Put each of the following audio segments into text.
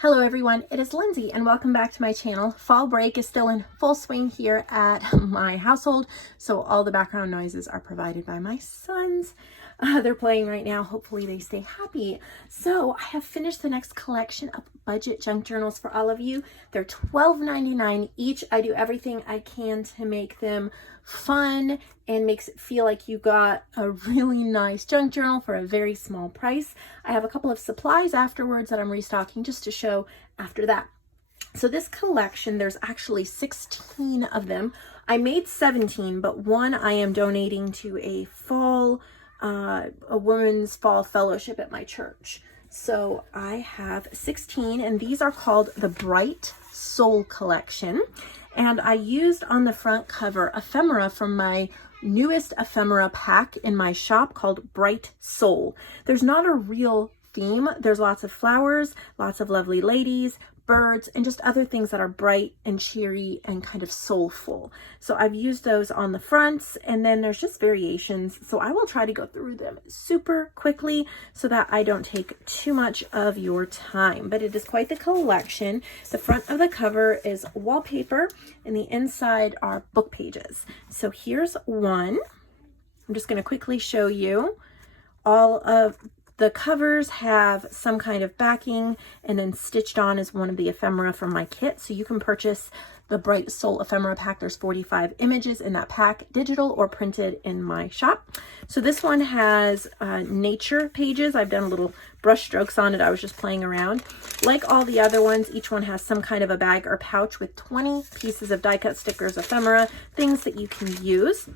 Hello everyone, it is Lindsay and welcome back to my channel. Fall break is still in full swing here at my household, so all the background noises are provided by my sons. They're playing right now. Hopefully they stay happy. So I have finished the next collection of budget junk journals for all of you. They're $12.99 each. I do everything I can to make them fun and makes it feel like you got a really nice junk journal for a very small price. I have a couple of supplies afterwards that I'm restocking just to show after that. So this collection, there's actually 16 of them. I made 17, but one I am donating to a women's fall fellowship at my church. So I have 16, and these are called the Bright Soul collection. And I used on the front cover ephemera from my newest ephemera pack in my shop called Bright Soul. There's not a real theme. There's lots of flowers, lots of lovely ladies, birds, and just other things that are bright and cheery and kind of soulful. So I've used those on the fronts, and then there's just variations. So I will try to go through them super quickly so that I don't take too much of your time, but it is quite the collection. The front of the cover is wallpaper and the inside are book pages. So here's one. I'm just going to quickly show you. All of the covers have some kind of backing, and then stitched on is one of the ephemera from my kit. So you can purchase the Bright Soul ephemera pack. There's 45 images in that pack, digital or printed in my shop. So this one has nature pages. I've done little brush strokes on it. I was just playing around. Like all the other ones, each one has some kind of a bag or pouch with 20 pieces of die cut stickers, ephemera, things that you can use.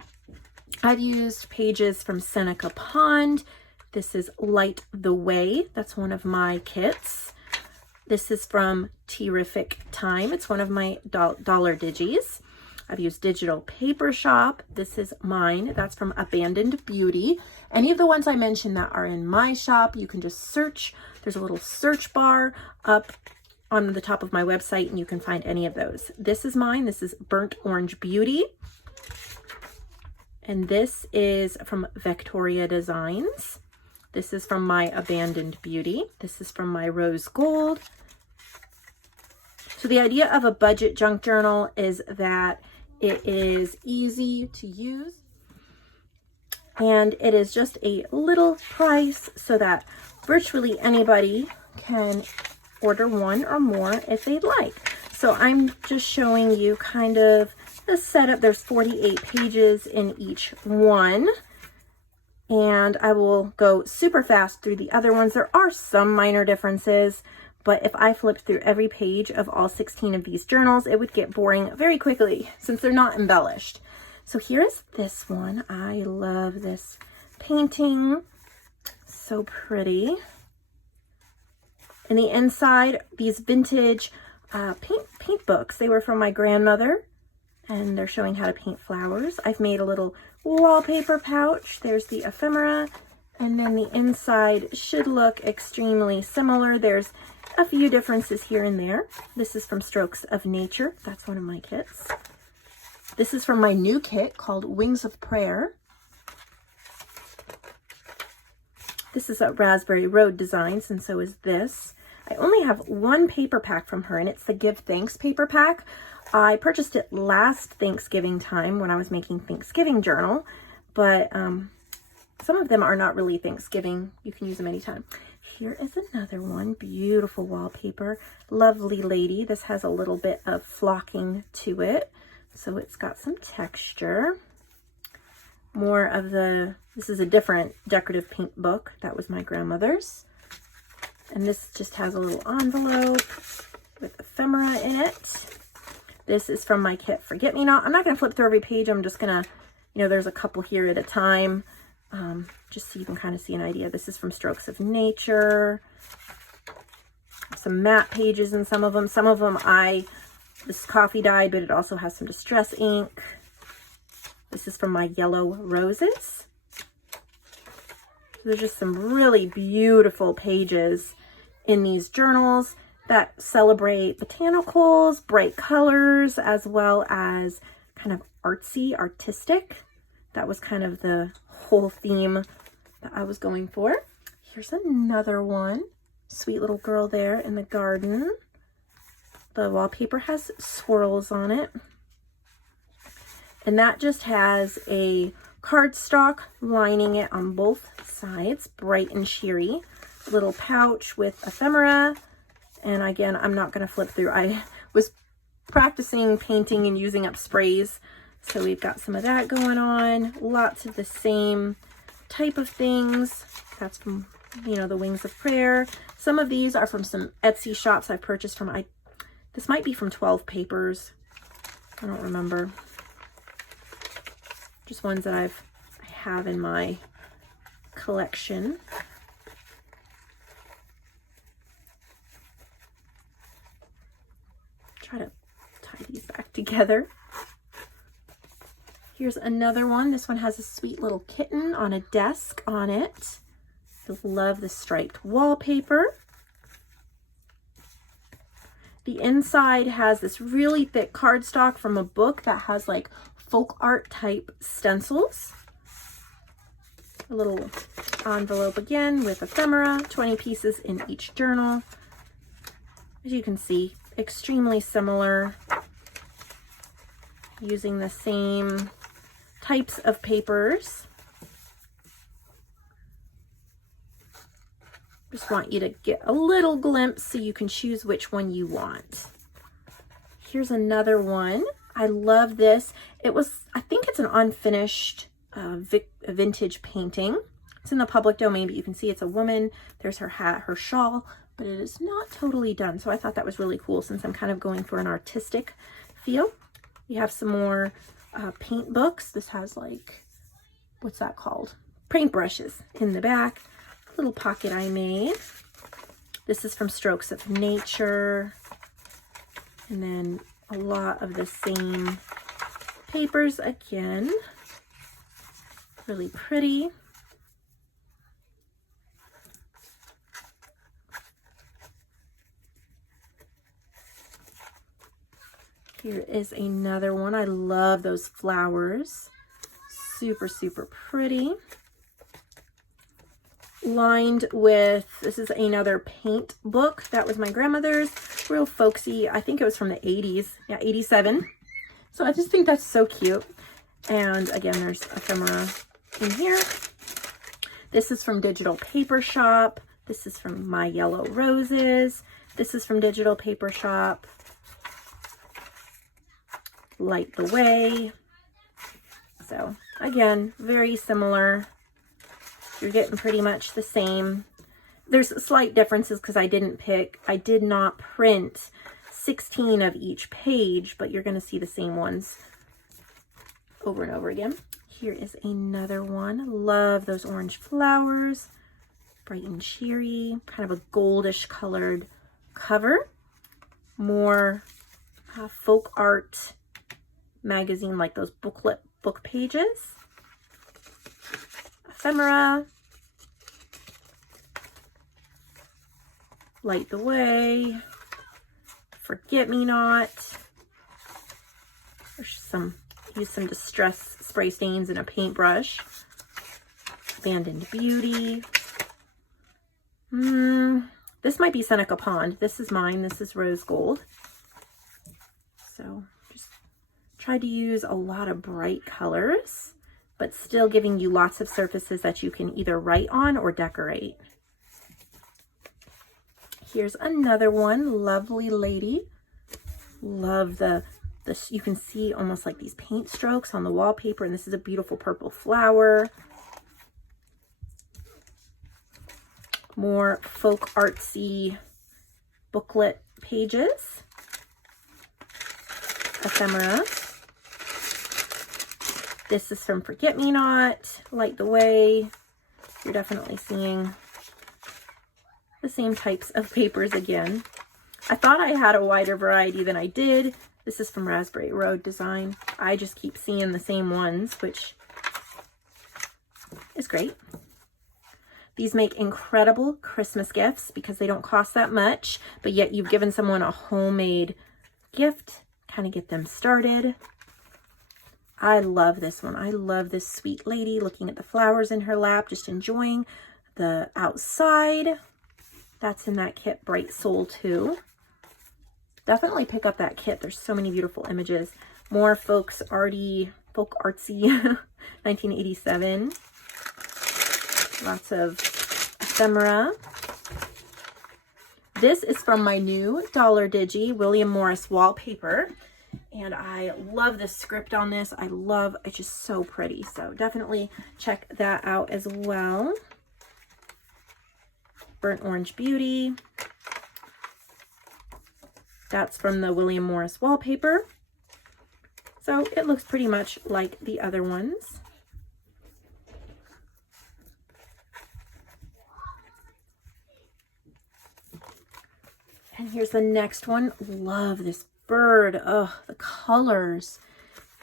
I've used pages from Seneca Pond. This is Light the Way. That's one of my kits. This is from Terrific Time. It's one of my dollar digis. I've used Digital Paper Shop. This is mine. That's from Abandoned Beauty. Any of the ones I mentioned that are in my shop, you can just search. There's a little search bar up on the top of my website, and you can find any of those. This is mine. This is Burnt Orange Beauty. And this is from Victoria Designs. This is from my Abandoned Beauty. This is from my Rose Gold. So the idea of a budget junk journal is that it is easy to use and it is just a little price so that virtually anybody can order one or more if they'd like. So I'm just showing you kind of the setup. There's 48 pages in each one. And I will go super fast through the other ones. There are some minor differences, but if I flipped through every page of all 16 of these journals, it would get boring very quickly since they're not embellished. So here's this one. I love this painting. So pretty. And the inside, these vintage paint books. They were from my grandmother, and they're showing how to paint flowers. I've made a little wallpaper pouch. There's the ephemera, and then the inside should look extremely similar. There's a few differences here and there. This is from Strokes of Nature. That's one of my kits. This is from my new kit called Wings of Prayer. This is a Raspberry Road Designs, and so is this. I only have one paper pack from her, and it's the Give Thanks paper pack. I purchased it last Thanksgiving time when I was making Thanksgiving journal, but some of them are not really Thanksgiving. You can use them anytime. Here is another one. Beautiful wallpaper. Lovely lady. This has a little bit of flocking to it, so it's got some texture. More of this is a different decorative paint book. That was my grandmother's. And this just has a little envelope with ephemera in it. This is from my kit Forget Me Not. I'm not going to flip through every page. I'm just going to, there's a couple here at a time, just so you can kind of see an idea. This is from Strokes of Nature. Some matte pages in some of them. Some of them this is coffee dyed, but it also has some distress ink. This is from my Yellow Roses. There's just some really beautiful pages in these journals that celebrate botanicals, bright colors, as well as kind of artsy, artistic. That was kind of the whole theme that I was going for. Here's another one. Sweet little girl there in the garden. The wallpaper has swirls on it. And that just has a cardstock lining it on both sides, bright and cheery. Little pouch with ephemera. And again, I'm not going to flip through. I was practicing painting and using up sprays. So we've got some of that going on. Lots of the same type of things. That's from, you know, the Wings of Prayer. Some of these are from some Etsy shops I purchased from. This might be from 12 Papers. I don't remember. Just ones that I have in my collection. Try to tie these back together. Here's another one. This one has a sweet little kitten on a desk on it. I love the striped wallpaper. The inside has this really thick cardstock from a book that has like folk art type stencils. A little envelope again with ephemera, 20 pieces in each journal. As you can see, extremely similar, using the same types of papers. Just want you to get a little glimpse so you can choose which one you want. Here's another one. I love this. It was, I think it's an unfinished vintage painting. It's in the public domain, but you can see it's a woman. There's her hat, her shawl, but it is not totally done. So I thought that was really cool since I'm kind of going for an artistic feel. You have some more paint books. This has like, what's that called? Paint brushes in the back. Little pocket I made. This is from Strokes of Nature. And then a lot of the same papers again. Really pretty. Here is another one. I love those flowers. Super, super pretty. Lined with, this is another paint book. That was my grandmother's. Real folksy. I think it was from the 80s. Yeah, 87. So I just think that's so cute. And again, there's ephemera in here. This is from Digital Paper Shop. This is from My Yellow Roses. This is from Digital Paper Shop. Light the Way. So again, very similar. You're getting pretty much the same. There's slight differences because I did not print 16 of each page, but you're going to see the same ones over and over again. Here is another one. Love those orange flowers. Bright and cheery. Kind of a goldish colored cover. More folk art magazine, like those booklet book pages. Ephemera. Light the Way. Forget-Me-Not. There's use some distress spray stains and a paintbrush. Abandoned Beauty. This might be Seneca Pond. This is mine. This is Rose Gold. So just try to use a lot of bright colors, but still giving you lots of surfaces that you can either write on or decorate. Here's another one, Lovely Lady. Love this. You can see almost like these paint strokes on the wallpaper, and this is a beautiful purple flower. More folk artsy booklet pages. Ephemera. This is from Forget-Me-Not, Light the Way. You're definitely seeing the same types of papers again. I thought I had a wider variety than I did. This is from Raspberry Road Design. I just keep seeing the same ones, which is great. These make incredible Christmas gifts because they don't cost that much, but yet you've given someone a homemade gift, kind of get them started. I love this one. I love this sweet lady looking at the flowers in her lap, just enjoying the outside. That's in that kit, Bright Soul too. Definitely pick up that kit. There's so many beautiful images. More folk artsy 1987. Lots of ephemera. This is from my new Dollar Digi William Morris wallpaper. And I love the script on this. It's just so pretty. So definitely check that out as well. Burnt Orange Beauty. That's from the William Morris wallpaper. So it looks pretty much like the other ones. And here's the next one. Love this bird. Oh, the colors.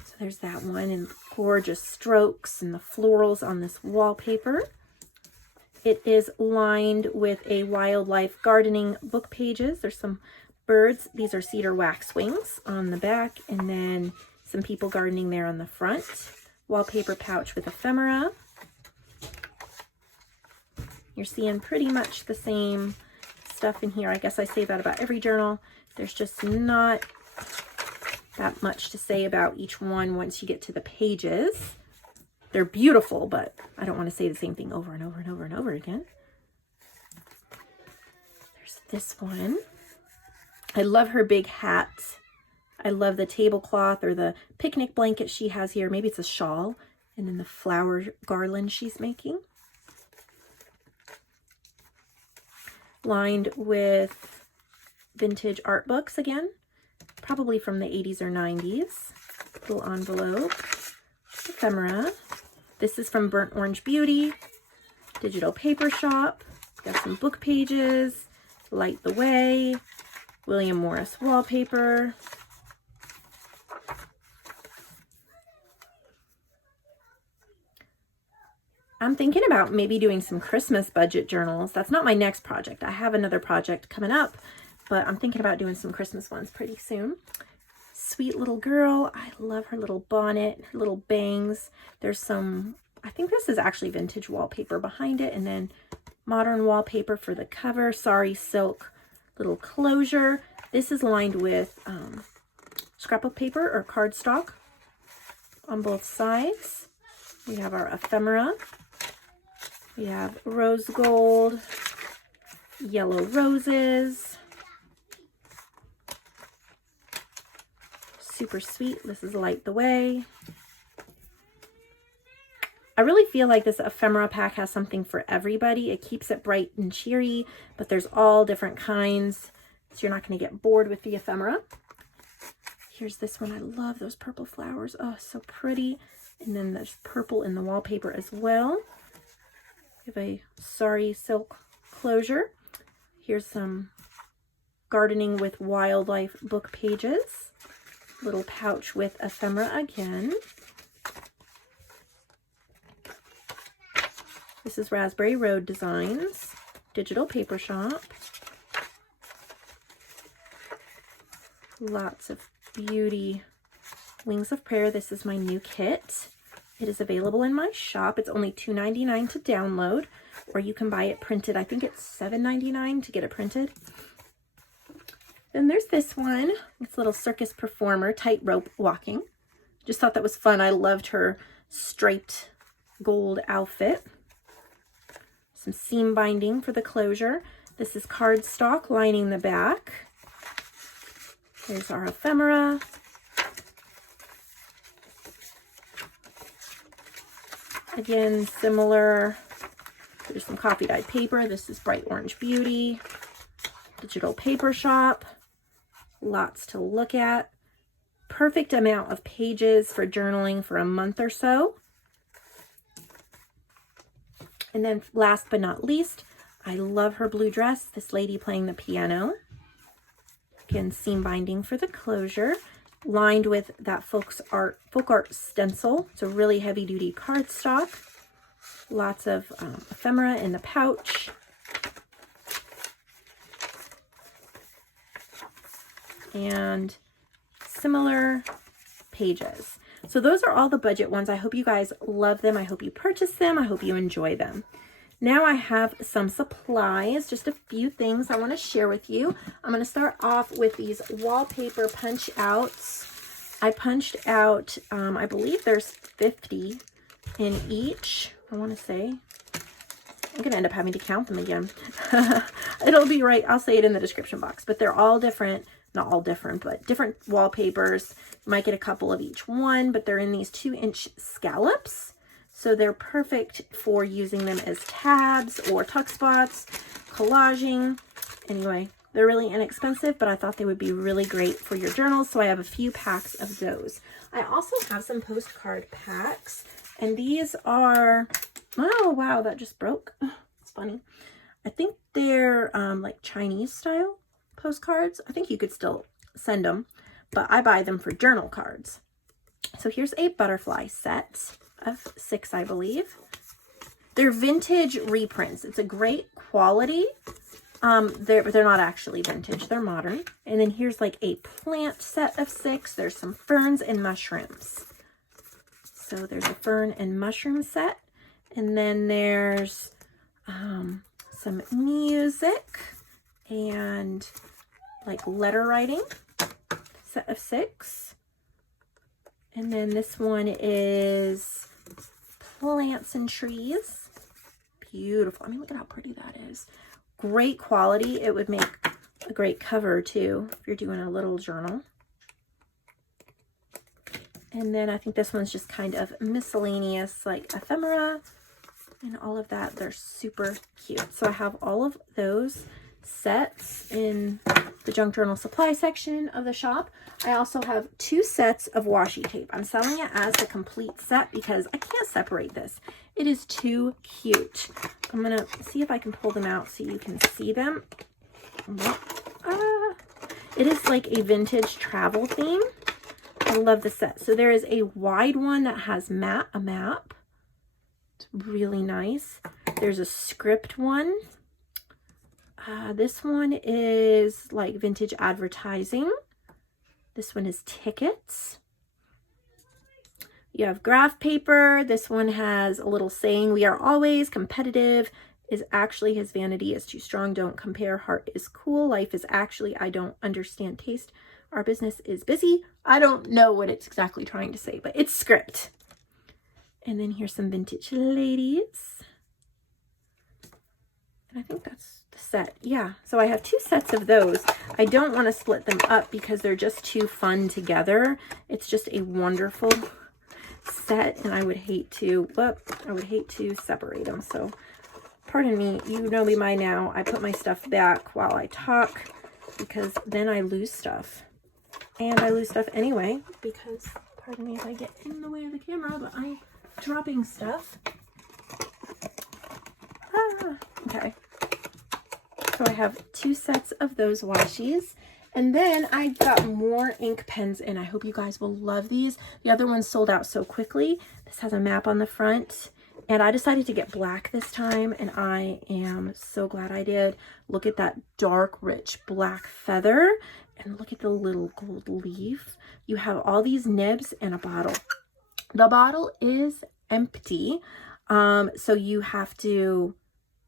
So there's that one, and gorgeous strokes and the florals on this wallpaper. It is lined with a wildlife gardening book pages. There's some birds. These are cedar waxwings on the back, and then some people gardening there on the front. Wallpaper pouch with ephemera. You're seeing pretty much the same stuff in here. I guess I say that about every journal. There's just not that much to say about each one once you get to the pages. They're beautiful, but I don't want to say the same thing over and over and over and over again. There's this one. I love her big hat. I love the tablecloth or the picnic blanket she has here. Maybe it's a shawl. And then the flower garland she's making. Lined with vintage art books again. Probably from the 80s or 90s. Little envelope. Ephemera. This is from Burnt Orange Beauty. Digital Paper Shop. Got some book pages. Light the Way. William Morris wallpaper. I'm thinking about maybe doing some Christmas budget journals. That's not my next project. I have another project coming up, but I'm thinking about doing some Christmas ones pretty soon. Sweet little girl. I love her little bonnet, her little bangs. There's some, I think this is actually vintage wallpaper behind it, and then modern wallpaper for the cover. Sari silk little closure. This is lined with scrapbook paper or cardstock on both sides. We have our ephemera. We have rose gold, yellow roses. Super sweet. This is Light the Way. I really feel like this ephemera pack has something for everybody. It keeps it bright and cheery, but there's all different kinds, so you're not going to get bored with the ephemera. Here's this one. I love those purple flowers. Oh, so pretty. And then there's purple in the wallpaper as well. We have a sari silk closure. Here's some gardening with wildlife book pages. Little pouch with ephemera again. This is Raspberry Road Designs. Digital Paper Shop. Lots of beauty. Wings of Prayer. This is my new kit. It is available in my shop. It's only $2.99 to download, or you can buy it printed. I think it's $7.99 to get it printed. Then there's this one. It's a little circus performer, tightrope walking. Just thought that was fun. I loved her striped gold outfit. Some seam binding for the closure. This is cardstock lining the back. There's our ephemera. Again, similar. There's some coffee dyed paper. This is Bright Orange Beauty. Digital Paper Shop. Lots to look at. Perfect amount of pages for journaling for a month or so. And then last but not least, I love her blue dress. This lady playing the piano. Again, seam binding for the closure. Lined with that folk art stencil. It's a really heavy duty cardstock. Lots of ephemera in the pouch. And similar pages. So those are all the budget ones. I hope you guys love them. I hope you purchase them. I hope you enjoy them. Now I have some supplies, just a few things I want to share with you. I'm going to start off with these wallpaper punch outs. I punched out, I believe there's 50 in each, I want to say. I'm going to end up having to count them again. It'll be right, I'll say it in the description box, but they're all different, not all different, but different wallpapers. You might get a couple of each one, but they're in these 2-inch scallops. So they're perfect for using them as tabs or tuck spots, collaging. Anyway, they're really inexpensive, but I thought they would be really great for your journals. So I have a few packs of those. I also have some postcard packs, and these are, oh wow, that just broke. It's funny. I think they're like Chinese style postcards. I think you could still send them, but I buy them for journal cards. So here's a butterfly set of 6, I believe. They're vintage reprints. It's a great quality. They're not actually vintage, they're modern. And then here's like a plant set of 6. There's some ferns and mushrooms. So there's a fern and mushroom set. And then there's some music and like letter writing set of 6. And then this one is plants and trees. Beautiful. I mean, look at how pretty that is. Great quality. It would make a great cover too if you're doing a little journal. And then I think this one's just kind of miscellaneous, like ephemera and all of that. They're super cute. So I have all of those sets in the junk journal supply section of the shop. I also have 2 sets of washi tape. I'm selling it as a complete set because I can't separate this. It is too cute. I'm gonna see if I can pull them out so you can see them. It is like a vintage travel theme. I love the set. So there is a wide one that has a map. It's really nice. There's a script one. This one is like vintage advertising. This one is tickets. You have graph paper. This one has a little saying, "We are always competitive. Is actually his vanity is too strong. Don't compare. Heart is cool. Life is actually, I don't understand taste. Our business is busy." I don't know what it's exactly trying to say, but it's script. And then here's some vintage ladies. And I think that's the set. Yeah, so I have 2 sets of those. I don't want to split them up because they're just too fun together. It's just a wonderful set, and I would hate to separate them. So pardon me, you know me by now. I put my stuff back while I talk because then I lose stuff. And I lose stuff anyway because, pardon me if I get in the way of the camera, but I'm dropping stuff. Okay. So I have 2 sets of those washies. And then I got more ink pens, and I hope you guys will love these. The other ones sold out so quickly. This has a map on the front. And I decided to get black this time, and I am so glad I did. Look at that dark, rich black feather. And look at the little gold leaf. You have all these nibs and a bottle. The bottle is empty. So you have to,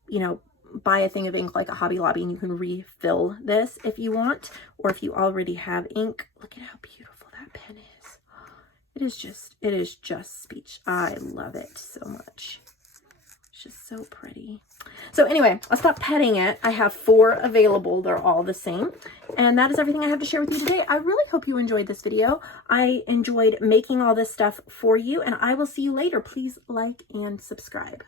you know, buy a thing of ink like a Hobby Lobby, and you can refill this if you want, or if you already have ink. Look at how beautiful that pen is. It is just speech. I love it so much. It's just so pretty. So anyway, I'll stop petting it. I have 4 available. They're all the same. And that is everything I have to share with you today. I really hope you enjoyed this video. I enjoyed making all this stuff for you, and I will see you later. Please like and subscribe.